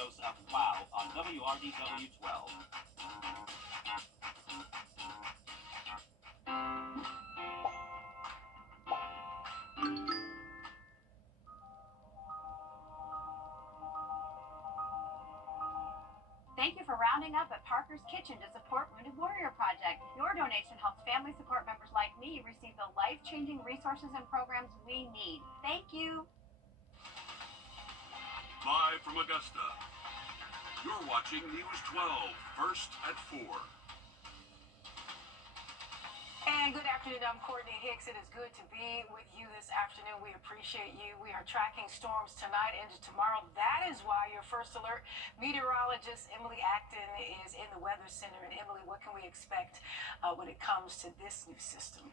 dose of wow on WRDW 12. Thank you for rounding up at Parker's Kitchen to support Wounded Warrior Project. Your donation helps family support members like me receive the life-changing resources and programs we need. Thank you. Live from Augusta, you're watching News 12, first at 4. And good afternoon, I'm Courtney Hicks. It is good to be with you this afternoon. We appreciate you. We are tracking storms tonight into tomorrow. That is why your first alert meteorologist, Emily Acton, is in the Weather Center. And Emily, what can we expect when it comes to this new system?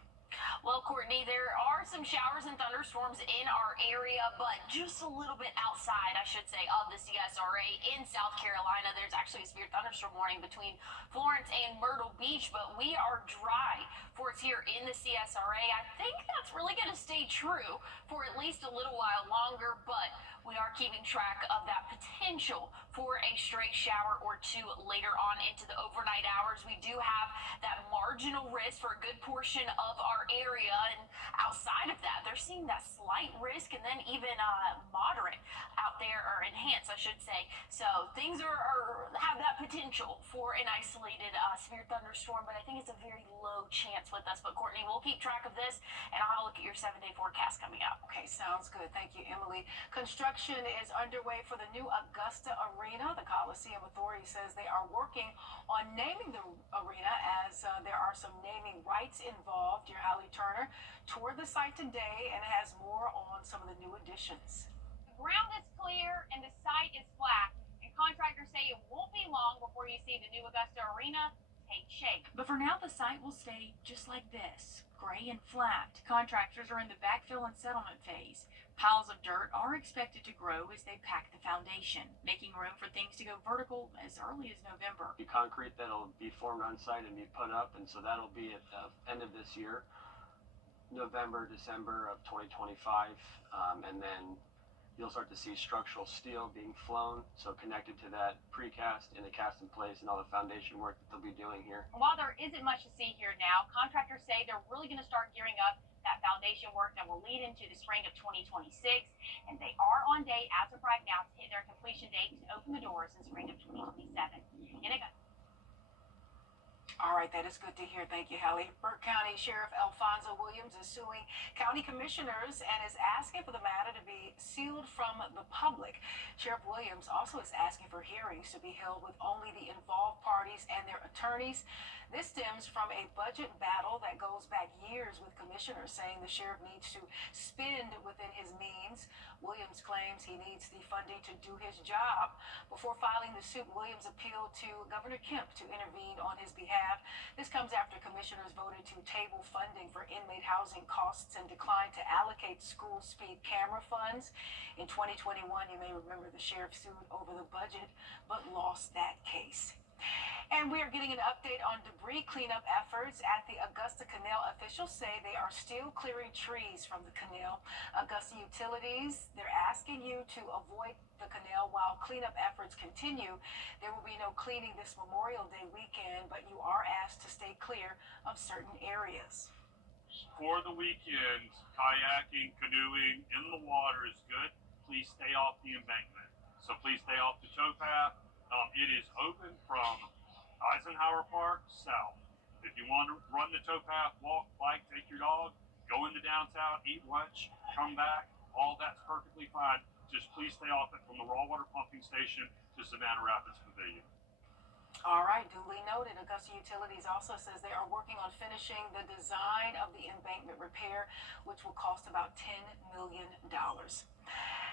Well, Courtney, there are some showers and thunderstorms in our area, but just a little bit outside, I should say, of the CSRA in South Carolina. There's actually a severe thunderstorm warning between Florence and Myrtle Beach, but we are dry for it's here in the CSRA. I think that's really going to stay true for at least a little while longer, but we are keeping track of that potential for a stray shower or two later on into the overnight hours. We do have that marginal risk for a good portion of our area, and outside of that, they're seeing that slight risk and then even moderate out there, or enhanced, I should say. So things have that potential for an isolated severe thunderstorm, but I think it's a very low chance with us. But Courtney, we'll keep track of this, and I'll have a look at your 7-day forecast coming up. Okay, sounds good. Thank you, Emily. Construction is underway for the new Augusta Arena. The Coliseum Authority says they are working on naming the arena, as there are some naming rights involved. Your Hallie Turner toured the site today and has more on some of the new additions. The ground is clear and the site is flat, and contractors say it won't be long before you see the new Augusta Arena take shape. But for now, the site will stay just like this, gray and flat. Contractors are in the backfill and settlement phase. Piles of dirt are expected to grow as they pack the foundation, making room for things to go vertical as early as November. The concrete that'll be formed on site and be put up, and so that'll be at the end of this year, November, December of 2025, and then you'll start to see structural steel being flown, so connected to that precast and the cast in place and all the foundation work that they'll be doing here. While there isn't much to see here now, contractors say they're really going to start gearing up that foundation work that will lead into the spring of 2026, and they are on date as of right now to hit their completion date to open the doors in spring of 2027. All right, that is good to hear. Thank you, Hallie. Burke County Sheriff Alfonso Williams is suing county commissioners and is asking for the matter to be sealed from the public. Sheriff Williams also is asking for hearings to be held with only the involved parties and their attorneys. This stems from a budget battle that goes back years, with commissioners saying the sheriff needs to spend within his means. Williams claims he needs the funding to do his job. Before filing the suit, Williams appealed to Governor Kemp to intervene on his behalf. This comes after commissioners voted to table funding for inmate housing costs and declined to allocate school speed camera funds. In 2021, you may remember the sheriff sued over the budget but lost that case. And we are getting an update on debris cleanup efforts at the Augusta Canal. Officials say they are still clearing trees from the canal. Augusta Utilities, they're asking you to avoid the canal while cleanup efforts continue. There will be no cleaning this Memorial Day weekend, but you are asked to stay clear of certain areas. For the weekend, kayaking, canoeing in the water is good. Please stay off the embankment. So please stay off the towpath. It is open from Eisenhower Park south. If you want to run the towpath, walk, bike, take your dog, go into downtown, eat lunch, come back, all that's perfectly fine. Just please stay off it from the raw water pumping station to Savannah Rapids Pavilion. All right, duly noted. Augusta Utilities also says they are working on finishing the design of the embankment repair, which will cost about $10 million.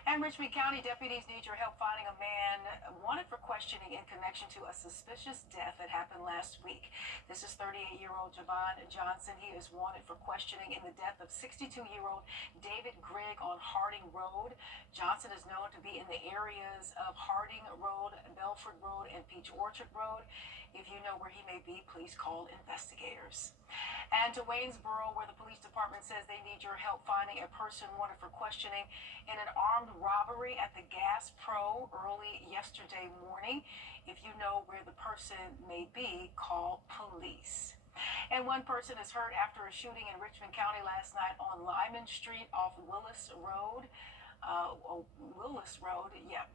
And Richmond County deputies need your help finding a man wanted for questioning in connection to a suspicious death that happened last week. This is 38-year-old Javon Johnson. He is wanted for questioning in the death of 62-year-old David Grigg on Harding Road. Johnson is known to be in the areas of Harding Road, Bell Milford Road and Peach Orchard Road. If you know where he may be, please call investigators. And to Waynesboro, where the police department says they need your help finding a person wanted for questioning in an armed robbery at the Gas Pro early yesterday morning. If you know where the person may be, call police. And one person is hurt after a shooting in Richmond County last night on Lyman Street off Willis Road.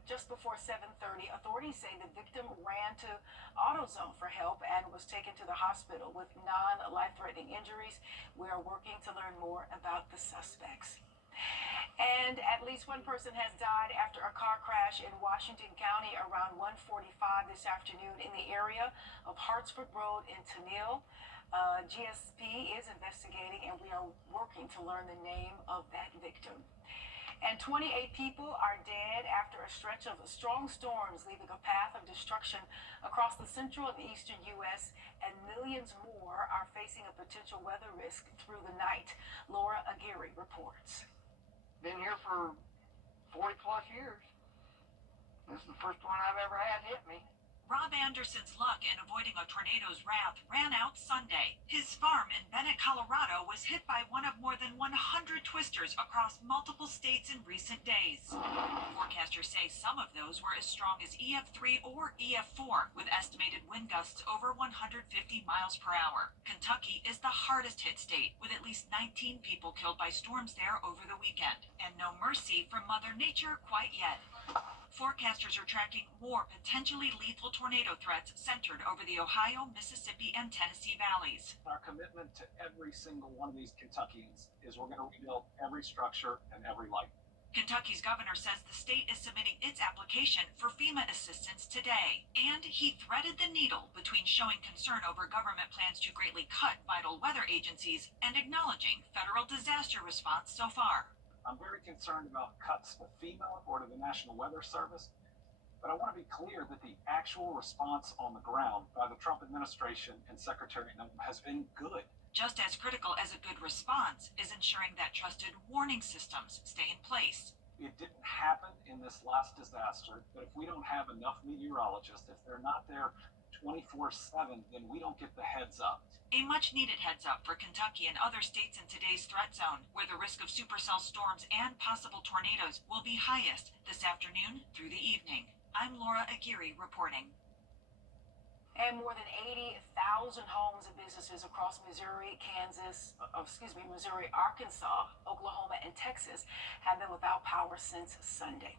Just before 7:30. Authorities say the victim ran to AutoZone for help and was taken to the hospital with non-life-threatening injuries. We are working to learn more about the suspects. And at least one person has died after a car crash in Washington County around 1:45 this afternoon in the area of Hartsford Road in Tennille. GSP is investigating, and we are working to learn the name of that victim. And 28 people are dead after a stretch of strong storms leaving a path of destruction across the central and eastern U.S., and millions more are facing a potential weather risk through the night. Laura Aguirre reports. Been here for 40 plus years. This is the first one I've ever had hit me. Rob Anderson's luck in avoiding a tornado's wrath ran out Sunday. His farm in Bennett, Colorado was hit by one of more than 100 twisters across multiple states in recent days. Forecasters say some of those were as strong as EF3 or EF4, with estimated wind gusts over 150 miles per hour. Kentucky is the hardest hit state, with at least 19 people killed by storms there over the weekend, and no mercy from Mother Nature quite yet. Forecasters are tracking more potentially lethal tornado threats centered over the Ohio, Mississippi, and Tennessee valleys. Our commitment to every single one of these Kentuckians is we're going to rebuild every structure and every life. Kentucky's governor says the state is submitting its application for FEMA assistance today, and he threaded the needle between showing concern over government plans to greatly cut vital weather agencies and acknowledging federal disaster response so far. I'm very concerned about cuts to FEMA or to the National Weather Service, but I want to be clear that the actual response on the ground by the Trump administration and Secretary Nuttall has been good. Just as critical as a good response is ensuring that trusted warning systems stay in place. It didn't happen in this last disaster, but if we don't have enough meteorologists, if they're not there 24/7, then we don't get the heads up. A much-needed heads-up for Kentucky and other states in today's threat zone, where the risk of supercell storms and possible tornadoes will be highest this afternoon through the evening. I'm Laura Aguirre reporting. And more than 80,000 homes and businesses across Missouri, Arkansas, Oklahoma, and Texas have been without power since Sunday.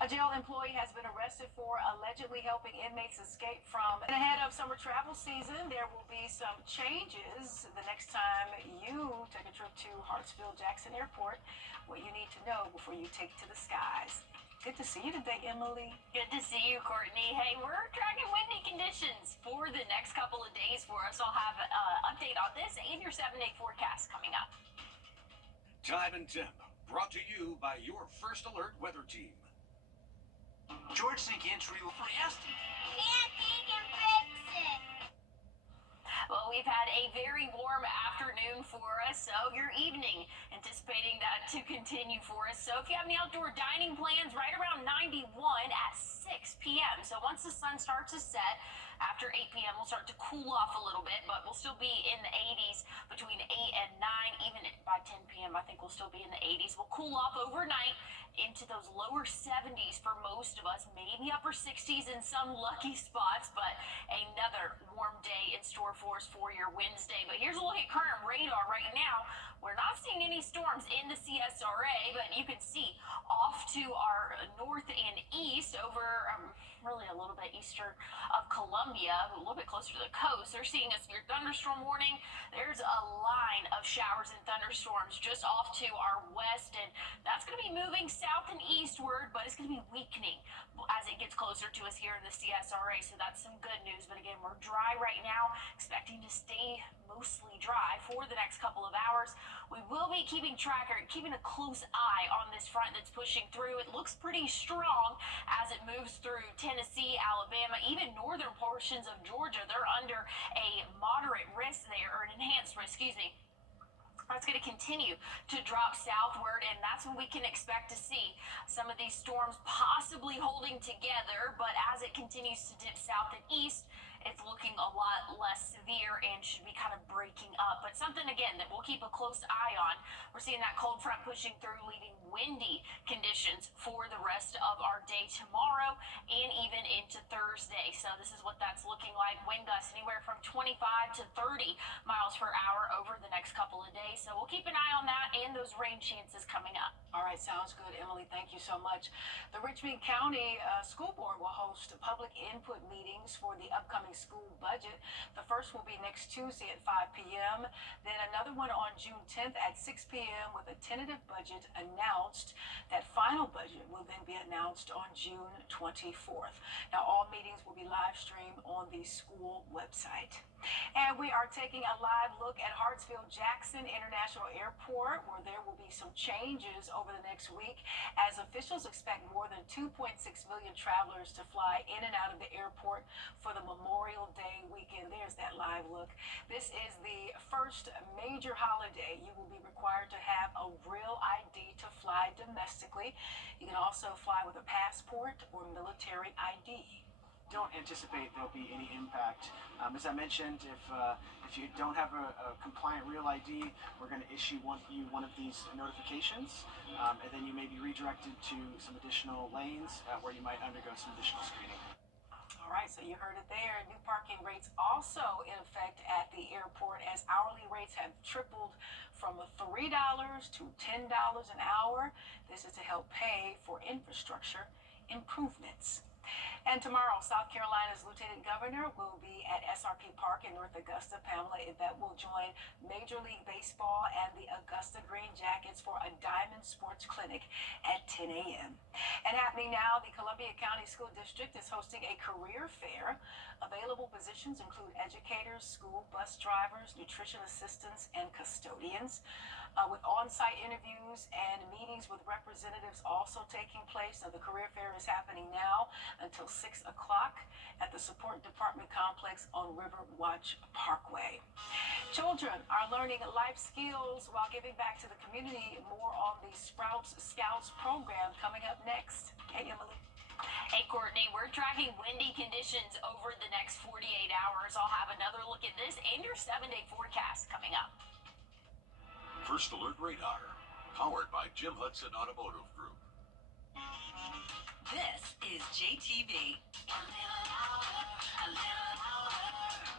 A jail employee has been arrested for allegedly helping inmates escape from. And ahead of summer travel season, there will be some changes the next time you take a trip to Hartsfield-Jackson Airport. What you need to know before you take to the skies. Good to see you today, Emily. Good to see you, Courtney. Hey, we're tracking windy conditions for the next couple of days for us. I'll have an update on this and your 7-day forecast coming up. Time and temp, brought to you by your First Alert weather team. George Sink entry for Aston. Well, we've had a very warm afternoon for us, so your evening, anticipating that to continue for us. So if you have any outdoor dining plans, right around 91 at 6 p.m. So once the sun starts to set, after 8 p.m., we'll start to cool off a little bit, but we'll still be in the 80s between 8 and 9. Even by 10 p.m., I think we'll still be in the 80s. We'll cool off overnight into those lower 70s for most of us, maybe upper 60s in some lucky spots, but another warm day in store for us for your Wednesday. But here's a look at current radar right now. We're not seeing any storms in the CSRA, but you can see off to our north and east over really a little bit eastern of Columbia, a little bit closer to the coast. They're seeing a severe thunderstorm warning. There's a line of showers and thunderstorms just off to our west, and that's going to be moving south and eastward, but it's going to be weakening as it gets closer to us here in the CSRA, so that's some good news. But again, we're dry right now, expecting to stay mostly dry for the next couple of hours. We will be keeping a close eye on this front that's pushing through. It looks pretty strong as it moves through Tennessee, Alabama, even northern portions of Georgia. They're under a moderate risk there, or an enhanced risk, That's going to continue to drop southward, and that's when we can expect to see some of these storms possibly holding together. But as it continues to dip south and east, it's looking a lot less severe and should be kind of breaking up. But something, again, that we'll keep a close eye on. We're seeing that cold front pushing through, leaving windy conditions for the rest of our day tomorrow and even into Thursday. So this is what that's looking like. Wind gusts anywhere from 25 to 30 miles per hour over the next couple of days. So we'll keep an eye on that and those rain chances coming up. All right, sounds good, Emily. Thank you so much. The Richmond County School Board will host public input meetings for the upcoming school budget. The first will be next Tuesday at 5 p.m., then another one on June 10th at 6 p.m. with a tentative budget announced. That final budget will then be announced on June 24th. Now, all meetings will be live streamed on the school website. And we are taking a live look at Hartsfield-Jackson International Airport, where there will be some changes over the next week as officials expect more than 2.6 million travelers to fly in and out of the airport for the Memorial Day weekend. There's that live look. This is the first major holiday you will be required to have a real ID to fly domestically. You can also fly with a passport or military ID. Don't anticipate there'll be any impact. As I mentioned, if you don't have a compliant real ID, we're going to issue you one of these notifications, and then you may be redirected to some additional lanes where you might undergo some additional screening. All right, so you heard it there. New parking rates also in effect at the airport as hourly rates have tripled from $3 to $10 an hour. This is to help pay for infrastructure improvements. And tomorrow, South Carolina's Lieutenant Governor will be at SRP Park in North Augusta. Pamela Yvette will join Major League Baseball and the Augusta Green Jackets for a Diamond Sports Clinic at 10 a.m. And happening now, the Columbia County School District is hosting a career fair. Available positions include educators, school bus drivers, nutrition assistants, and custodians. With on-site interviews and meetings with representatives also taking place. Now, the career fair is happening now until 6 o'clock at the Support Department Complex on Riverwatch Parkway. Children are learning life skills while giving back to the community. More on the Sprouts Scouts program coming up next. Hey, Emily. Hey, Courtney, we're tracking windy conditions over the next 48 hours. I'll have another look at this and your 7-day forecast coming up. First Alert Radar, powered by Jim Hudson Automotive Group. This is JTV.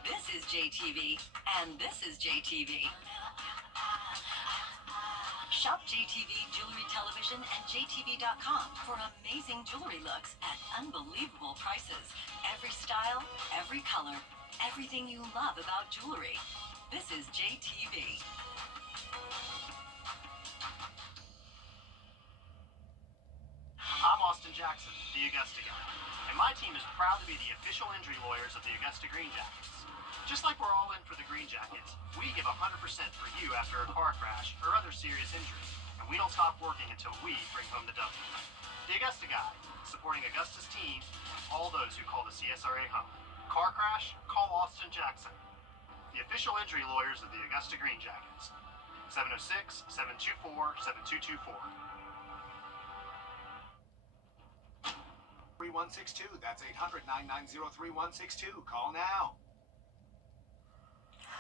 This is JTV, and this is JTV. Shop JTV Jewelry Television and JTV.com for amazing jewelry looks at unbelievable prices. Every style, every color, everything you love about jewelry. This is JTV. I'm Austin Jackson, the Augusta guy, and my team is proud to be the official injury lawyers of the Augusta Green Jackets. Just like we're all in for the Green Jackets, we give 100% for you after a car crash or other serious injury, and we don't stop working until we bring home the W. The Augusta guy, supporting Augusta's team and all those who call the CSRA home. Car crash? Call Austin Jackson. The official injury lawyers of the Augusta Green Jackets. 706-724-7224. 3162. That's 800-990-3162. Call now.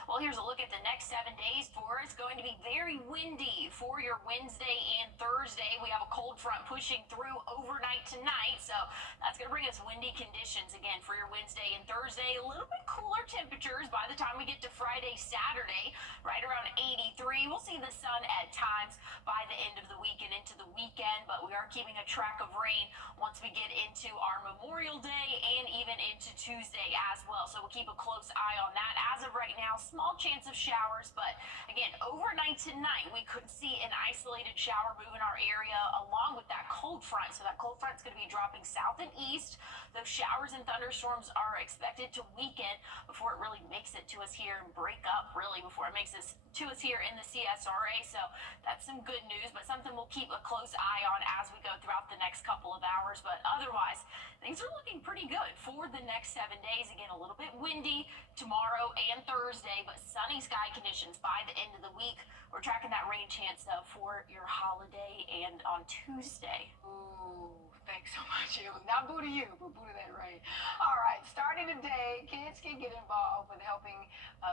Well, here's a look at the next 7 days for us. It's going to be very windy for your Wednesday and Thursday. We have a cold front pushing through overnight tonight, so that's going to bring us windy conditions again for your Wednesday and Thursday. A little bit cooler temperatures by the time we get to Friday, Saturday, right around 83. We'll see the sun at times by the end of the week and into the weekend, but we are keeping a track of rain once we get into our Memorial Day and even into Tuesday as well. So we'll keep a close eye on that. As of right now, small chance of showers, but again, overnight tonight, we could see an isolated shower move in our area along with that cold front. So that cold front is going to be dropping south and east Those showers and thunderstorms are expected to weaken before it really makes it to us here and break up really before it makes it to us here in the CSRA. So that's some good news, but something we'll keep a close eye on as we go throughout the next couple of hours. But otherwise, things are looking pretty good for the next 7 days. Again, a little bit windy tomorrow and Thursday, but sunny sky conditions by the end of the week. We're tracking that rain chance though for your holiday and on Tuesday. Ooh, thanks so much. Not boo to you, but boo to that rain. All right, starting today, kids can get involved with helping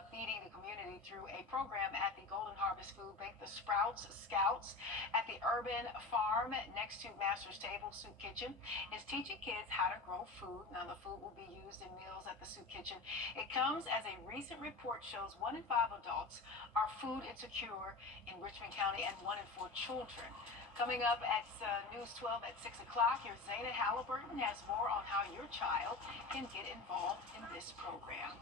feeding the community through a program at the Golden Harvest Food Bank, the Sprouts Scouts at the Urban Farm next to Master's Table Soup Kitchen is teaching kids how to grow food. Now, the food will be used in meals at the soup kitchen. It comes as a recent report shows 1 in 5 adults are food insecure in Richmond County and 1 in 4 children. Coming up at News 12 at 6 o'clock, here's Zayna Halliburton has more on how your child can get involved in this program.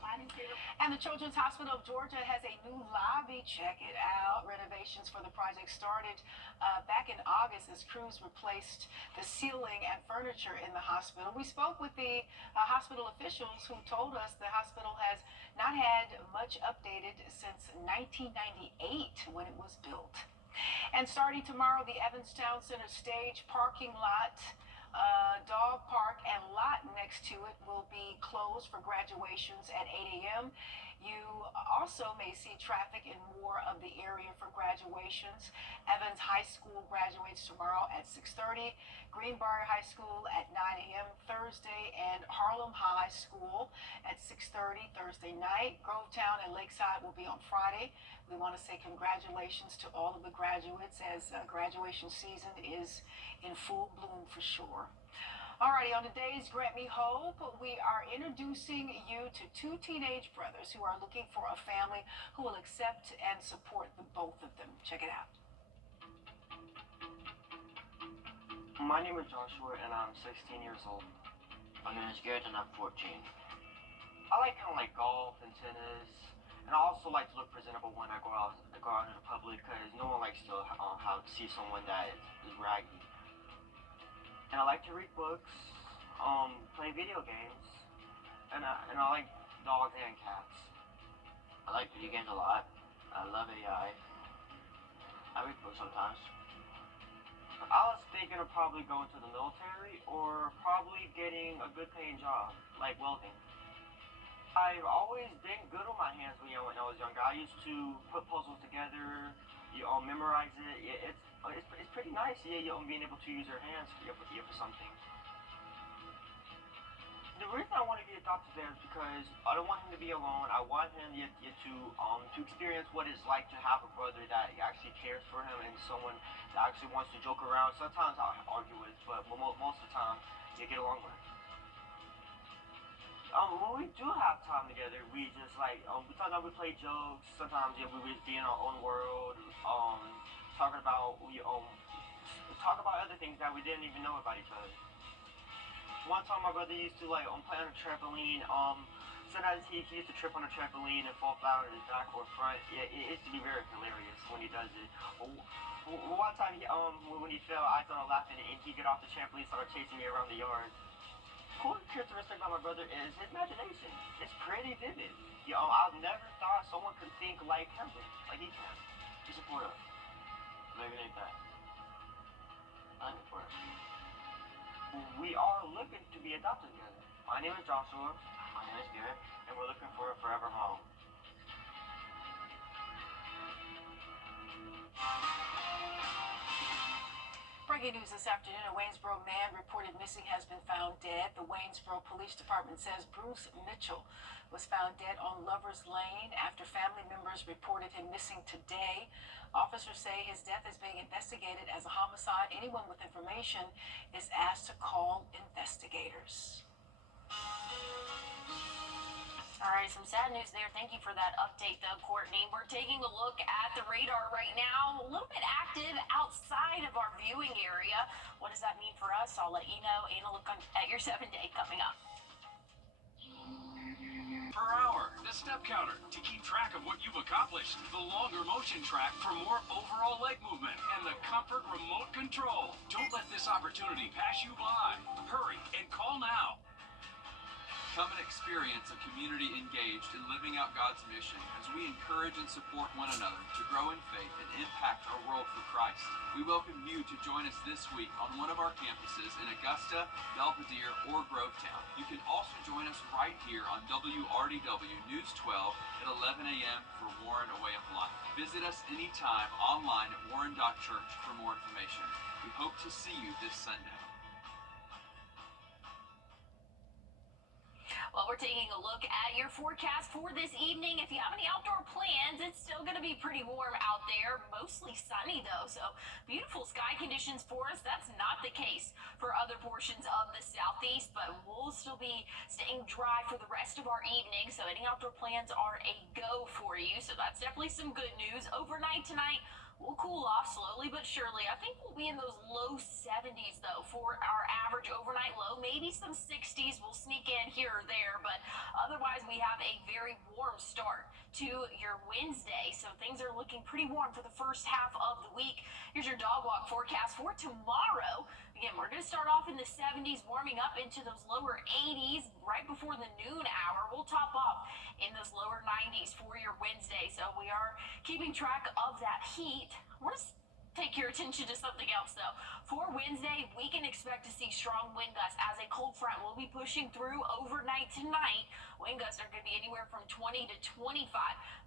And the Children's Hospital of Georgia has a new lobby. Check it out. Renovations for the project started back in August as crews replaced the ceiling and furniture in the hospital. We spoke with the hospital officials who told us the hospital has not had much updated since 1998 when it was built. And starting tomorrow, the Evanstown Center stage, parking lot, dog park, and lot next to it will be closed for graduations at 8 a.m. You also may see traffic in more of the area for graduations. Evans High School graduates tomorrow at 6:30, Greenbrier High School at 9 a.m. Thursday, and Harlem High School at 6:30 Thursday night. Grovetown and Lakeside will be on Friday. We want to say congratulations to all of the graduates as graduation season is in full bloom for sure. Alrighty, on today's Grant Me Hope, we are introducing you to 2 teenage brothers who are looking for a family who will accept and support the both of them. Check it out. My name is Joshua and I'm 16 years old. My name is Garrett and I'm 14. I like kind of like golf and tennis, and I also like to look presentable when I go out in the public because no one likes to see someone that is raggy. And I like to read books, play video games, and I like dogs and cats. I like video games a lot. I love AI. I read books sometimes. I was thinking of probably going to the military or probably getting a good paying job, like welding. I've always been good with my hands when I was younger. I used to put puzzles together, memorize it. It's pretty nice, being able to use your hands for something. The reason I want to get adopted there is because I don't want him to be alone. I want him to experience what it's like to have a brother that actually cares for him and someone that actually wants to joke around. Sometimes I'll argue with, but most of the time you get along with. When we do have time together, we just sometimes we play jokes. Sometimes we would be in our own world, talking about talk about other things that we didn't even know about each other. One time my brother used to play on a trampoline. Sometimes he used to trip on a trampoline and fall flat on his back or front. It used to be very hilarious when he does it. One time when he fell, I started laughing and he got off the trampoline and started chasing me around the yard. Cool characteristic about my brother is his imagination. It's pretty vivid. I've never thought someone could think like him, like he can. He's supportive. Maybe like that. I'm supportive. We are looking to be adopted together. My name is Joshua. My name is Garrett. And we're looking for a forever home. Breaking news this afternoon, a Waynesboro man reported missing has been found dead. The Waynesboro Police Department says Bruce Mitchell was found dead on Lover's Lane after family members reported him missing today. Officers say his death is being investigated as a homicide. Anyone with information is asked to call investigators. All right, some sad news there. Thank you for that update, though, Courtney. We're taking a look at the radar right now. A little bit active outside of our viewing area. What does that mean for us? I'll let you know. And a look at your 7-day coming up. Per hour, the step counter to keep track of what you've accomplished. The longer motion track for more overall leg movement. And the comfort remote control. Don't let this opportunity pass you by. Hurry and call now. Come and experience a community engaged in living out God's mission as we encourage and support one another to grow in faith and impact our world for Christ. We welcome you to join us this week on one of our campuses in Augusta, Belvedere, or Grovetown. You can also join us right here on WRDW News 12 at 11 a.m. for Warren A Way of Life. Visit us anytime online at warren.church for more information. We hope to see you this Sunday. Well, we're taking a look at your forecast for this evening. If you have any outdoor plans, it's still going to be pretty warm out there. Mostly sunny, though, so beautiful sky conditions for us. That's not the case for other portions of the southeast, but we'll still be staying dry for the rest of our evening, so any outdoor plans are a go for you. So that's definitely some good news. Overnight tonight, we'll cool off slowly but surely. I think we'll be in those low 70s, though, for our average overnight low. Maybe some 60s will sneak in here or there, but otherwise we have a very warm start to your Wednesday. So things are looking pretty warm for the first half of the week. Here's your dog walk forecast for tomorrow. Again, we're going to start off in the 70s, warming up into those lower 80s right before the noon hour. We'll top off in those lower 90s for your Wednesday. So we are keeping track of that heat. I want to take your attention to something else, though. For Wednesday, we can expect to see strong wind gusts as a cold front will be pushing through overnight tonight. Wind gusts are going to be anywhere from 20 to 25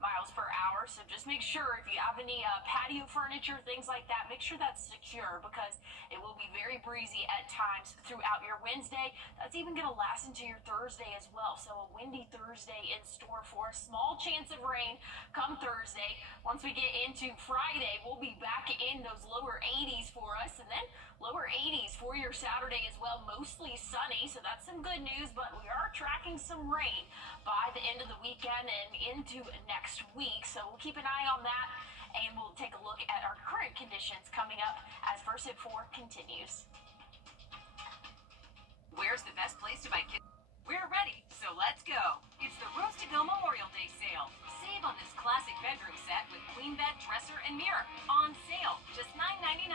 miles per hour. So just make sure if you have any patio furniture, things like that, make sure that's secure because it will be very breezy at times throughout your Wednesday. That's even going to last into your Thursday as well. So a windy Thursday in store for a small chance of rain come Thursday. Once we get into Friday, we'll be back in those lower 80s for us, and then lower 80s for your Saturday as well, mostly sunny, so that's some good news, but we are tracking some rain by the end of the weekend and into next week, so we'll keep an eye on that, and we'll take a look at our current conditions coming up as First at 4 continues. Where's the best place to buy kids? We're ready, so let's go. It's the Wrdw Memorial Day sale. Save on this classic bedroom set with queen bed, dresser, and mirror. On sale, just $9.99.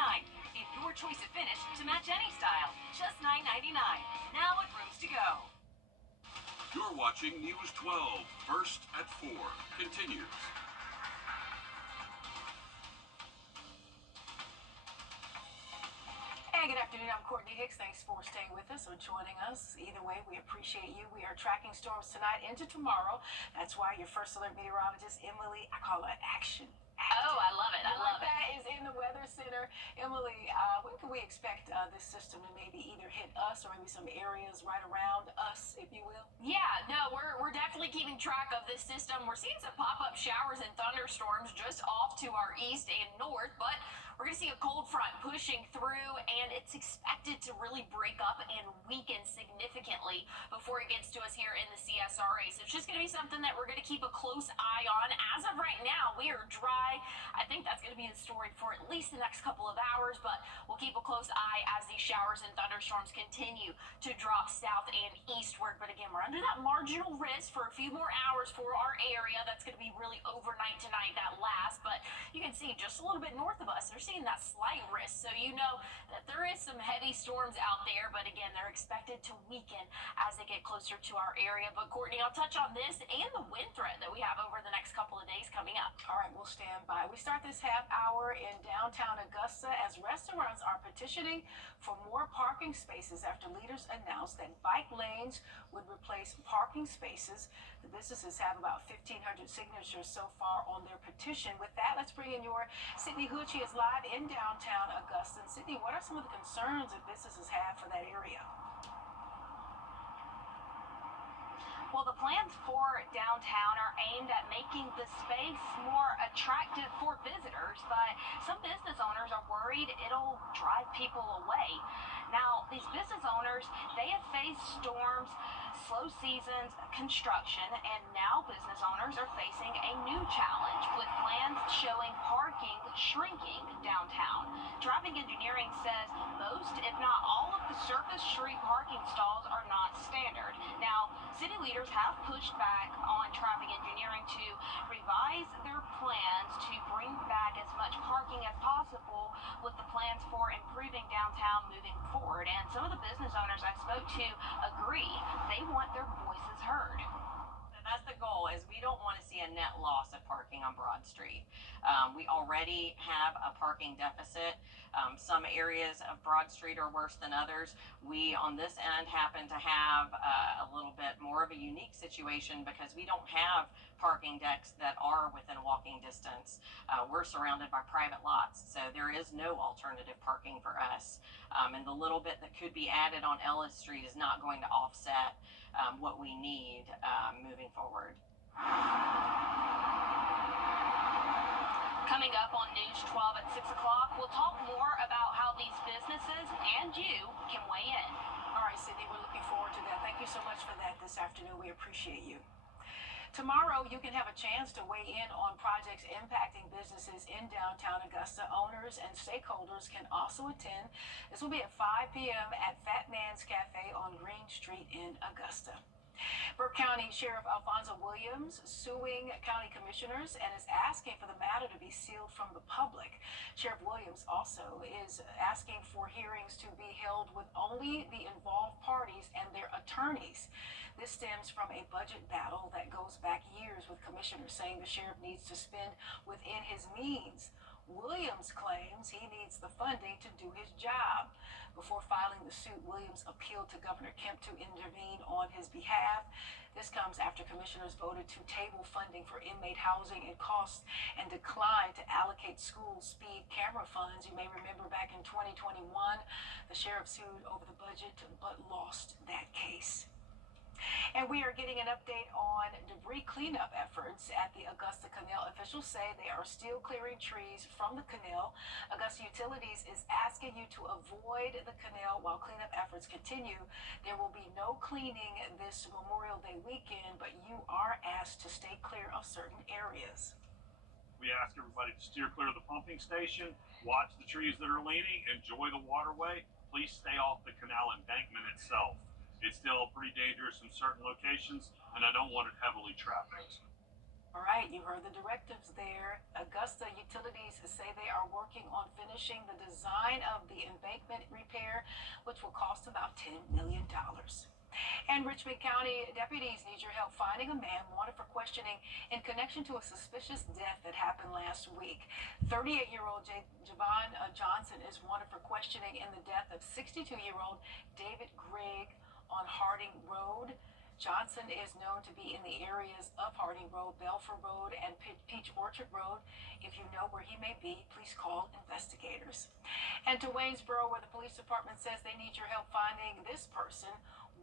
Get your choice of finish to match any style. Just $9.99. Now at Rooms to Go. You're watching News 12, First at 4, continues. Hey, good afternoon. I'm Courtney Hicks. Thanks for staying with us or joining us. Either way, we appreciate you. We are tracking storms tonight into tomorrow. That's why your first alert meteorologist, Emily, I call her Action. Oh, I love it. I love it. That is in the Weather Center. Emily, when can we expect this system to maybe either hit us or maybe some areas right around us, if you will? Yeah, no, we're definitely keeping track of this system. We're seeing some pop-up showers and thunderstorms just off to our east and north, but we're going to see a cold front pushing through, and it's expected to really break up and weaken significantly before it gets to us here in the CSRA. So it's just going to be something that we're going to keep a close eye on. As of right now, we are dry. I think that's going to be the story for at least the next couple of hours, but we'll keep a close eye as these showers and thunderstorms continue to drop south and eastward. But again, we're under that marginal risk for a few more hours for our area. That's going to be really overnight tonight, that last, but you can see just a little bit north of us, there's seeing that slight risk, so you know that there is some heavy storms out there, but again, they're expected to weaken as they get closer to our area. But Courtney, I'll touch on this and the wind threat that we have over the next couple of days coming up. All right, we'll stand by. We start this half hour in downtown Augusta as restaurants are petitioning for more parking spaces after leaders announced that bike lanes would replace parking spaces. The businesses have about 1,500 signatures so far on their petition. With that, let's bring in your Sydney Hooch. He is live in downtown Augusta. And Sydney, what are some of the concerns that businesses have for that area? Well, the plans for downtown are aimed at making the space more attractive for visitors, but some business owners are worried it'll drive people away. Now, these business owners, they have faced storms, slow seasons, construction, and now business owners are facing a new challenge with plans showing parking shrinking downtown. Traffic engineering says most, if not all, of the surface street parking stalls are not standard. Now, city leaders have pushed back on traffic engineering to revise their plans to bring back as much parking as possible with the plans for improving downtown moving forward. And some of the business owners I spoke to agree they want their voices don't want to see a net loss of parking on Broad Street. We already have a parking deficit. Some areas of Broad Street are worse than others. We, on this end, happen to have a little bit more of a unique situation because we don't have parking decks that are within walking distance. We're surrounded by private lots, so there is no alternative parking for us. And the little bit that could be added on Ellis Street is not going to offset what we need moving forward. Coming up on News 12 at 6 o'clock, we'll talk more about how these businesses and you can weigh in. All right, Sydney, we're looking forward to that. Thank you so much for that this afternoon. We appreciate you. Tomorrow, you can have a chance to weigh in on projects impacting businesses in downtown Augusta. Owners and stakeholders can also attend. This will be at 5 p.m. at Fat Man's Cafe on Green Street in Augusta. Burke County Sheriff Alfonso Williams suing county commissioners and is asking for the matter to be sealed from the public. Sheriff Williams also is asking for hearings to be held with only the involved parties and their attorneys. This stems from a budget battle that goes back years, with commissioners saying the sheriff needs to spend within his means. Williams claims he needs the funding to do his job. Before filing the suit, Williams appealed to Governor Kemp to intervene on his behalf. This comes after commissioners voted to table funding for inmate housing and costs and declined to allocate school speed camera funds. You may remember back in 2021, the sheriff sued over the budget but lost that case. And we are getting an update on debris cleanup efforts at the Augusta Canal. Officials say they are still clearing trees from the canal. Augusta Utilities is asking you to avoid the canal while cleanup efforts continue. There will be no cleaning this Memorial Day weekend, but you are asked to stay clear of certain areas. We ask everybody to steer clear of the pumping station, watch the trees that are leaning, enjoy the waterway. Please stay off the canal embankment itself. It's still pretty dangerous in certain locations, and I don't want it heavily trafficked. All right, you heard the directives there. Augusta Utilities say they are working on finishing the design of the embankment repair, which will cost about $10 million. And Richmond County deputies need your help finding a man wanted for questioning in connection to a suspicious death that happened last week. 38-year-old Javon Johnson is wanted for questioning in the death of 62-year-old David Gregg on Harding Road. Johnson is known to be in the areas of Harding Road, Belford Road, and Peach Orchard Road. If you know where he may be, please call investigators. And to Waynesboro, where the police department says they need your help finding this person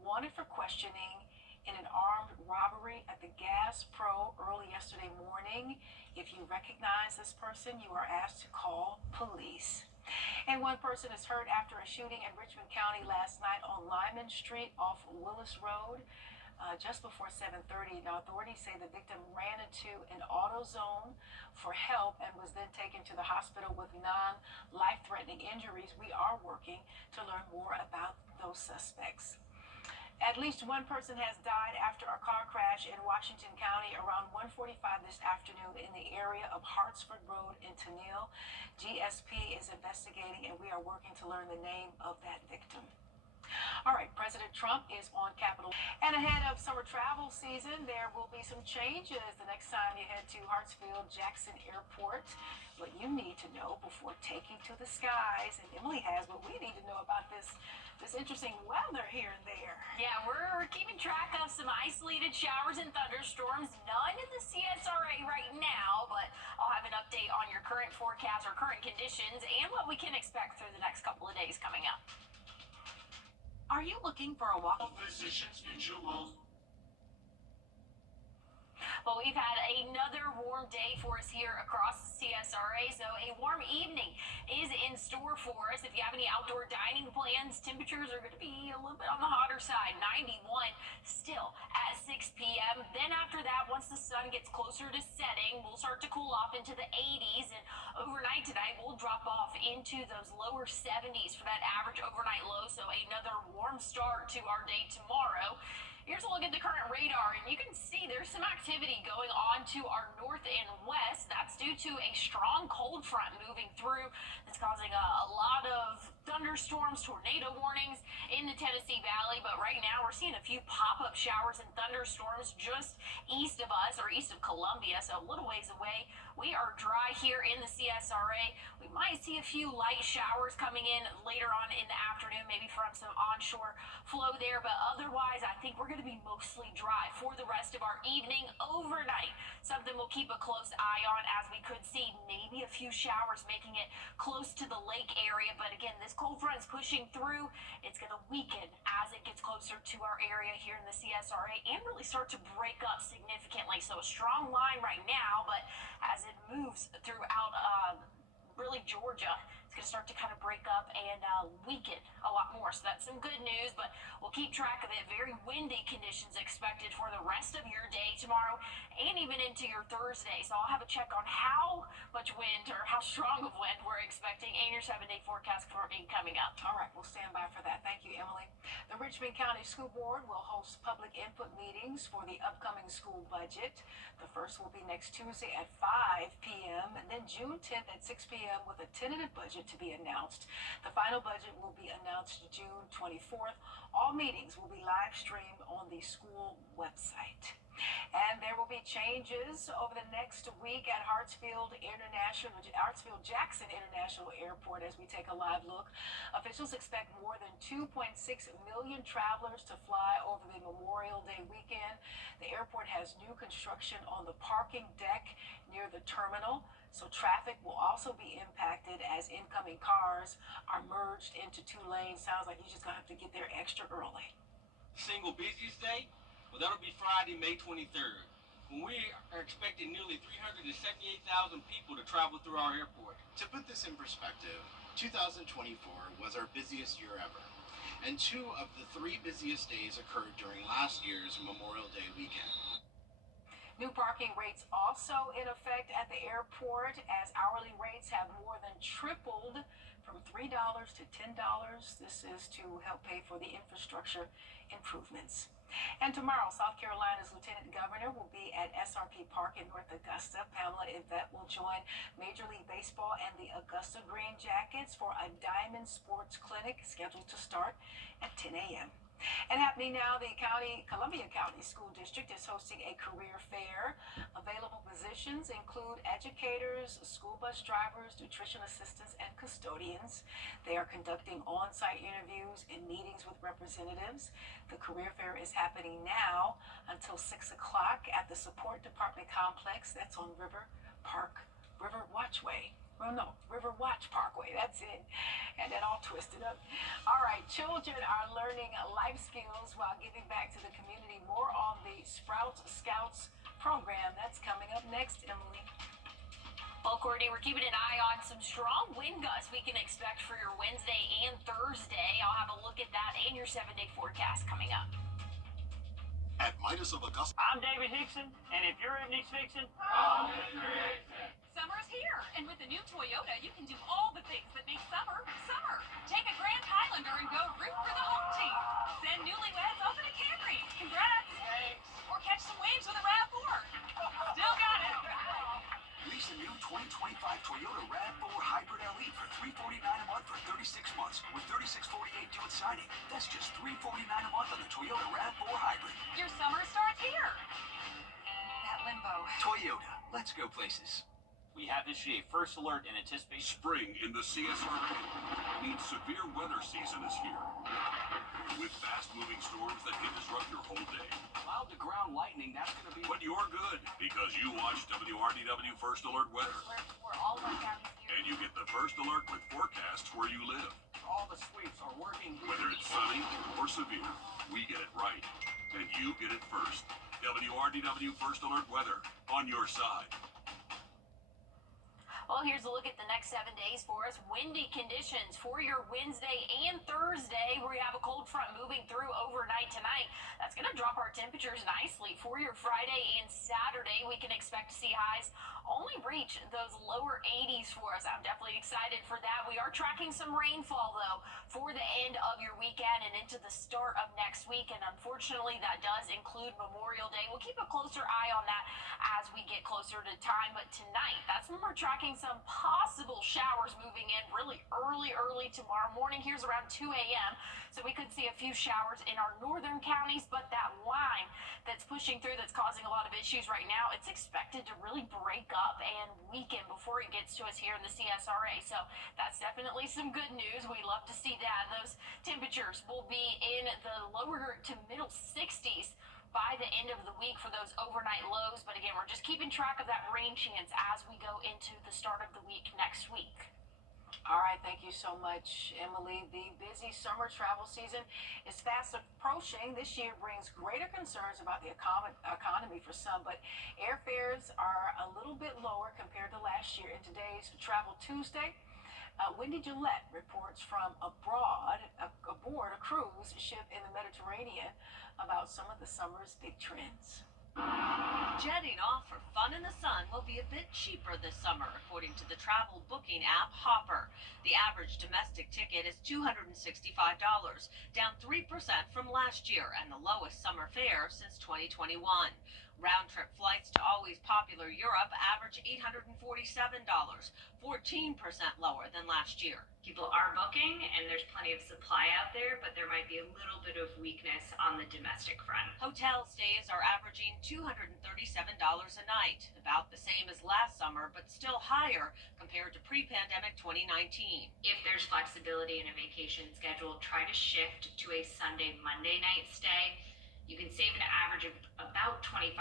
wanted for questioning in an armed robbery at the Gas Pro early yesterday morning. If you recognize this person, you are asked to call police. And one person is hurt after a shooting in Richmond County last night on Lyman Street off Willis Road just before 7:30. Now, authorities say the victim ran into an AutoZone for help and was then taken to the hospital with non-life-threatening injuries. We are working to learn more about those suspects. At least one person has died after a car crash in Washington County around 1:45 this afternoon in the area of Hartsford Road in Tennille. GSP is investigating, and we are working to learn the name of that victim. All right, President Trump is on Capitol. And ahead of summer travel season, there will be some changes the next time you head to Hartsfield-Jackson Airport. What you need to know before taking to the skies, and Emily has what we need to know about this interesting weather here and there. Yeah, we're keeping track of some isolated showers and thunderstorms. None in the CSRA right now, but I'll have an update on your current forecast or current conditions and what we can expect through the next couple of days coming up. Are you looking for a walk? Physicians Mutual. Well, we've had another warm day for us here across the CSRA, so a warm evening is in store for us. If you have any outdoor dining plans, temperatures are going to be a little bit on the hotter side. 91 still at 6 p.m. Then after that, once the sun gets closer to setting, we'll start to cool off into the 80s, and overnight tonight, we'll drop off into those lower 70s for that average overnight low, so another warm start to our day tomorrow. Here's a look at the current radar, and you can see there's some activity going on to our north and west. That's due to a strong cold front moving through. That's causing a lot of thunderstorms, tornado warnings in the Tennessee Valley. But right now we're seeing a few pop-up showers and thunderstorms just east of us, or east of Columbia, so a little ways away. We are dry here in the CSRA. We might see a few light showers coming in later on in the afternoon, maybe from some onshore flow there, but otherwise I think we're going to be mostly dry for the rest of our evening. Overnight, something we'll keep a close eye on, as we could see maybe a few showers making it close to the lake area. But again, this cold front is pushing through. It's going to weaken as it gets closer to our area here in the CSRA and really start to break up significantly. So a strong line right now, but as it moves throughout really Georgia, it's going to start to kind of break up and weaken a lot more. So that's some good news, but we'll keep track of it. Very windy conditions expected for the rest of your day tomorrow and even into your Thursday. So I'll have a check on how much wind, or how strong of wind, we're expecting in your 7-day forecast for me coming up. All right, we'll stand by for that. Thank you, Emily. The Richmond County School Board will host public input meetings for the upcoming school budget. The first will be next Tuesday at 5 p.m. and then June 10th at 6 p.m. with a tentative budget to be announced. The final budget will be announced June 24th. All meetings will be live streamed on the school website. And there will be changes over the next week at Hartsfield Jackson International Airport as we take a live look. Officials expect more than 2.6 million travelers to fly over the Memorial Day weekend. The airport has new construction on the parking deck near the terminal, so traffic will also be impacted as incoming cars are merged into 2 lanes. Sounds like you're just gonna have to get there extra early. Single busiest day? Well, that'll be Friday, May 23rd, when we are expecting nearly 378,000 people to travel through our airport. To put this in perspective, 2024 was our busiest year ever, and 2 of the 3 busiest days occurred during last year's Memorial Day weekend. New parking rates also in effect at the airport, as hourly rates have more than tripled from $3 to $10. This is to help pay for the infrastructure improvements. And tomorrow, South Carolina's Lieutenant Governor will be at SRP Park in North Augusta. Pamela Yvette will join Major League Baseball and the Augusta Green Jackets for a Diamond Sports Clinic scheduled to start at 10 a.m. And happening now, the Columbia County School District is hosting a career fair. Available positions include educators, school bus drivers, nutrition assistants, and custodians. They are conducting on-site interviews and meetings with representatives. The career fair is happening now until 6 o'clock at the Support Department Complex. That's on River Watch Parkway, that's it. And then all twisted up. All right, children are learning life skills while giving back to the community. More on the Sprouts Scouts program. That's coming up next, Emily. Well, Courtney, we're keeping an eye on some strong wind gusts we can expect for your Wednesday and Thursday. I'll have a look at that and your 7-day forecast coming up. At Midas of Augusta. I'm David Hickson, and if you're at Nick's Fixin', Summer's here, and with the new Toyota, you can do all the things that make summer, summer. Take a Grand Highlander and go root for the home team. Send newlyweds off in a Camry. Congrats. Thanks. Or catch some waves with a RAV4. Still got it. Lease the new 2025 Toyota RAV4 Hybrid LE for $349 a month for 36 months with $36.48 due at signing. That's just $349 a month on the Toyota RAV4 Hybrid. Your summer starts here. That limbo. Toyota, let's go places. We have issued a first alert in anticipation. Spring in the CSRA means severe weather season is here. With fast-moving storms that can disrupt your whole day. Cloud to ground lightning, that's going to be... But you're good, because you watch WRDW First Alert Weather. We're all one county here. And you get the first alert with forecasts where you live. All the sweeps are working. Whether it's sunny or severe, we get it right. And you get it first. WRDW First Alert Weather, on your side. Well, here's a look at the next 7 days for us. Windy conditions for your Wednesday and Thursday, where you have a cold front moving through overnight tonight. That's going to drop our temperatures nicely for your Friday and Saturday, we can expect to see highs only reach those lower 80s for us. I'm definitely excited for that. We are tracking some rainfall, though, for the end of your weekend and into the start of next week. And unfortunately, that does include Memorial Day. We'll keep a closer eye on that as we get closer to time. But tonight, that's when we're tracking some possible showers moving in really early tomorrow morning. Here's around 2 a.m. So we could see a few showers in our northern counties, but that line that's pushing through that's causing a lot of issues right now, it's expected to really break up and weaken before it gets to us here in the CSRA. So that's definitely some good news. We love to see that. Those temperatures will be in the lower to middle 60s by the end of the week for those overnight lows. But again, we're just keeping track of that rain chance as we go into the start of the week next week. All right, thank you so much, Emily. The busy summer travel season is fast approaching. This year brings greater concerns about the economy for some, but airfares are a little bit lower compared to last year. In today's Travel Tuesday, Wendy Gillette reports from aboard a cruise ship in the Mediterranean about some of the summer's big trends. Jetting off for fun in the sun will be a bit cheaper this summer, according to the travel booking app Hopper. The average domestic ticket is $265, down 3% from last year and the lowest summer fare since 2021. Round-trip flights to always popular Europe average $847, 14% lower than last year. People are booking, and there's plenty of supply out there, but there might be a little bit of weakness on the domestic front. Hotel stays are averaging $237 a night, about the same as last summer, but still higher compared to pre-pandemic 2019. If there's flexibility in a vacation schedule, try to shift to a Sunday, Monday night stay. You can save an average of about 25%.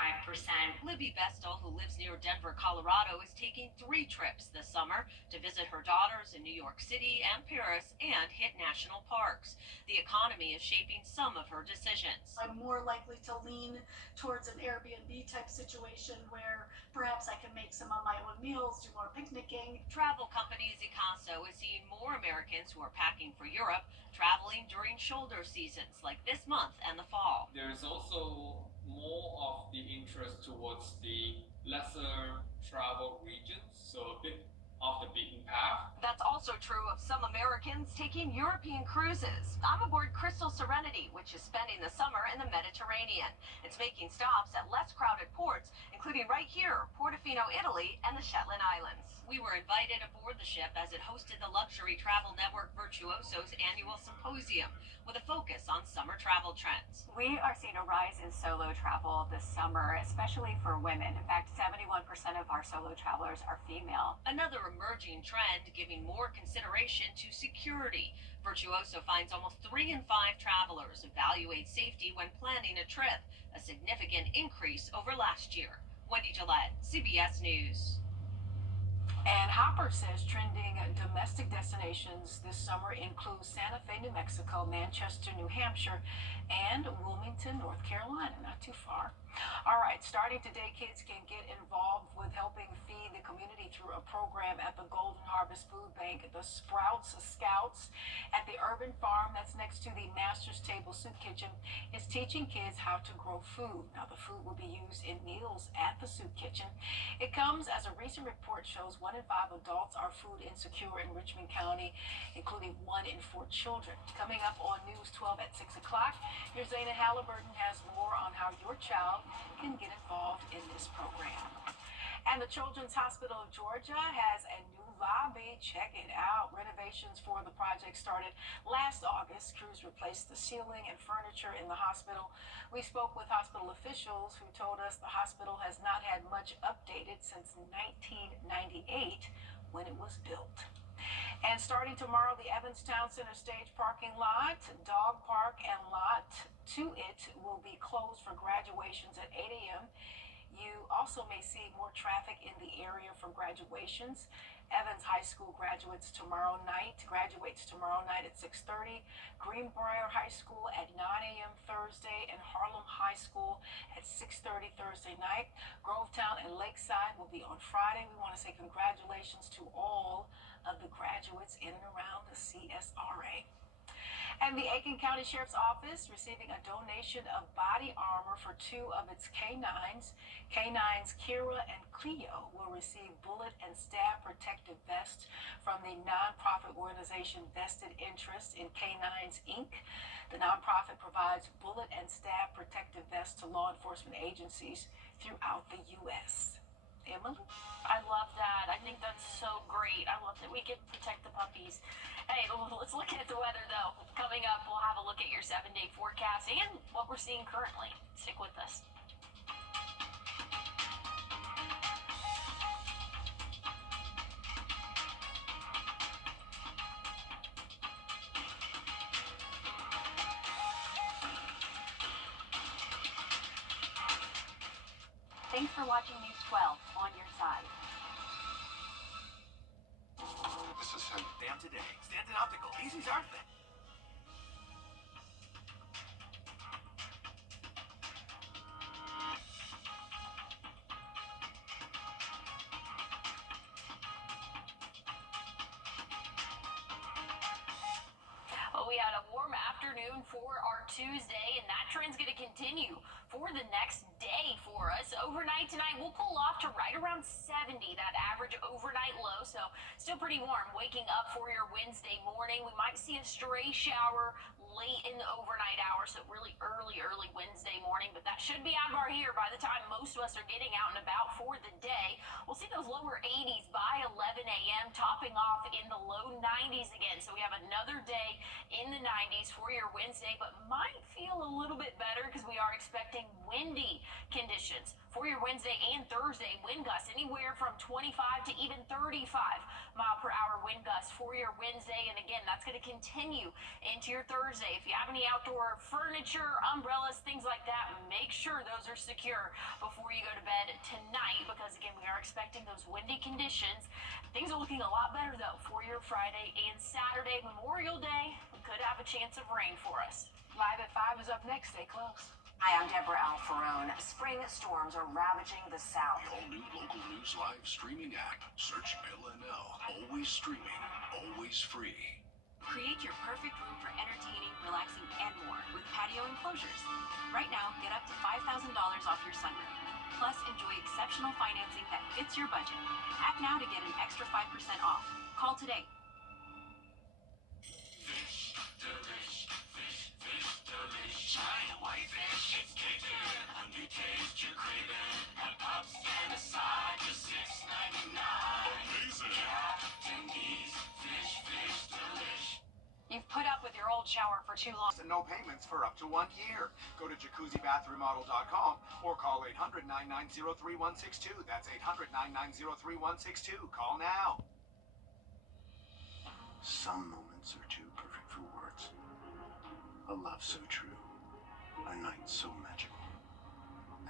Libby Bestel, who lives near Denver, Colorado, is taking 3 trips this summer to visit her daughters in New York City and Paris and hit national parks. The economy is shaping some of her decisions. I'm more likely to lean towards an Airbnb type situation where perhaps I can make some of my own meals, do more picnicking. Travel company Zicasso is seeing more Americans who are packing for Europe traveling during shoulder seasons like this month and the fall. There's also more of the interest towards the lesser travel regions, so a bit off the beaten path. That's also true of some Americans taking European cruises. I'm aboard Crystal Serenity, which is spending the summer in the Mediterranean. It's making stops at less crowded ports, including right here, Portofino, Italy, and the Shetland Islands. We were invited aboard the ship as it hosted the luxury travel network Virtuoso's annual symposium with a focus on summer travel trends. We are seeing a rise in solo travel this summer, especially for women. In fact, 71% of our solo travelers are female. Another emerging trend giving more consideration to security. Virtuoso finds almost 3 in 5 travelers evaluate safety when planning a trip, a significant increase over last year. Wendy Gillette, CBS News. And Hopper says trending domestic destinations this summer include Santa Fe, New Mexico, Manchester, New Hampshire, and Wilmington, North Carolina, not too far. All right, starting today, kids can get involved with helping feed the community through a program at the Golden Harvest Food Bank. The Sprouts Scouts at the Urban Farm that's next to the Master's Table Soup Kitchen is teaching kids how to grow food. Now, the food will be used in meals at the soup kitchen. It comes as a recent report shows 1 in 5 adults are food insecure in Richmond County, including 1 in 4 children. Coming up on News 12 at 6 o'clock, here's Zayna Halliburton has more on how your child can get involved in this program. And the Children's Hospital of Georgia has a new lobby. Check it out. Renovations for the project started last August. Crews replaced the ceiling and furniture in the hospital. We spoke with hospital officials who told us the hospital has not had much updated since 1998 when it was built. And starting tomorrow, the Evanstown Center Stage parking lot, dog park, and lot to it will be closed for graduations at 8 a.m. You also may see more traffic in the area for graduations. Evans High School graduates tomorrow night at 6:30. Greenbrier High School at 9 a.m. Thursday, and Harlem High School at 6:30 Thursday night. Grovetown and Lakeside will be on Friday. We want to say congratulations to all of the graduates in and around the CSRA. And the Aiken County Sheriff's Office receiving a donation of body armor for 2 of its canines. Canines Kira and Cleo will receive bullet and stab protective vests from the nonprofit organization Vested Interest in Canines, Inc. The nonprofit provides bullet and stab protective vests to law enforcement agencies throughout the U.S. Emily? I love that. I think that's so great. I love that we can protect the puppies. Hey, let's look at the weather, though. Coming up, we'll have a look at your 7-day forecast and what we're seeing currently. Stick with us. Thanks for watching News 12 on your side. This is Sam today. Stanton Optical. Easy's our thing. Well, we had a warm afternoon for our Tuesday, and that trend's going to continue for the next day for us. Overnight tonight, we'll cool off to right around 70, that average overnight low, so still pretty warm. Waking up for your Wednesday morning, we might see a stray shower late in the overnight hours, so really early Wednesday morning, but that should be out of our hair by the time most of us are getting out and about for the day. We'll see those lower 80s by 11 a.m., topping off in the low 90s again, so we have another day in the 90s for your Wednesday, but might feel a little bit better because we are expecting windy conditions for your Wednesday and Thursday. Wind gusts anywhere from 25 to even 35 mile per hour wind gusts for your Wednesday, and again, that's going to continue into your Thursday. If you have any outdoor furniture, umbrellas, things like that, make sure those are secure before you go to bed tonight, because again, we are expecting those windy conditions. Things are looking a lot better though for your Friday and Saturday. Memorial Day, we could have a chance of rain for us. Live at 5 is up next. Stay close. Hi, I'm Deborah Alfarone. Spring storms are ravaging the South. The all-new local news live streaming app. Search LNL. Always streaming, always free. Create your perfect room for entertaining, relaxing, and more with patio enclosures. Right now, get up to $5,000 off your sunroom. Plus, enjoy exceptional financing that fits your budget. Act now to get an extra 5% off. Call today. Fish delish, fish delish. Giant white fish, it's kicking. A new taste you're craving. And pops and a side, just $6.99. Amazing. Captain D's fish delish. You've put up with your old shower for too long. And no payments for up to 1 year. Go to jacuzzibathremodel.com or call 800-990-3162. That's 800-990-3162. Call now. Some moments are too perfect for words. A love so true. A night so magical.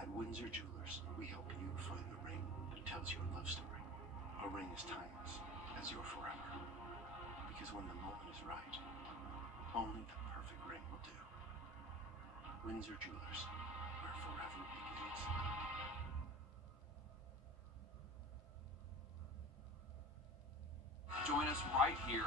At Windsor Jewelers, we help you find the ring that tells your love story. A ring as timeless as your forever. Because when the moment is right, only the perfect ring will do. Windsor Jewelers, where forever begins. Join us right here